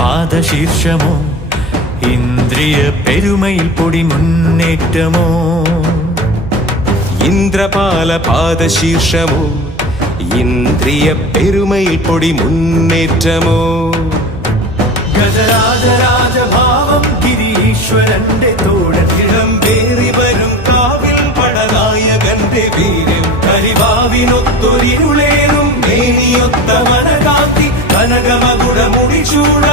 പാദശീർഷമോ ഇന്ദ്രിയ പെരുമയിൽ പൊടി മുന്നേറ്റമോ ഇന്ദ്രപാല പാദശീർഷമോ ഇന്ദ്രിയ പെരുമയിൽ പൊടി മുന്നേറ്റമോ ഗജരാജരാജഭാവം ഗിരീശ്വരന്റെ തോഴത്തിടം വേറി വരും കാവിൽ പടനായകന്റെ വീര്യം കരിവാവിനൊത്തൊരിരുളേറും മേനിയൊത്ത മനകാന്തി കനകമകുട മുടിച്ചൂട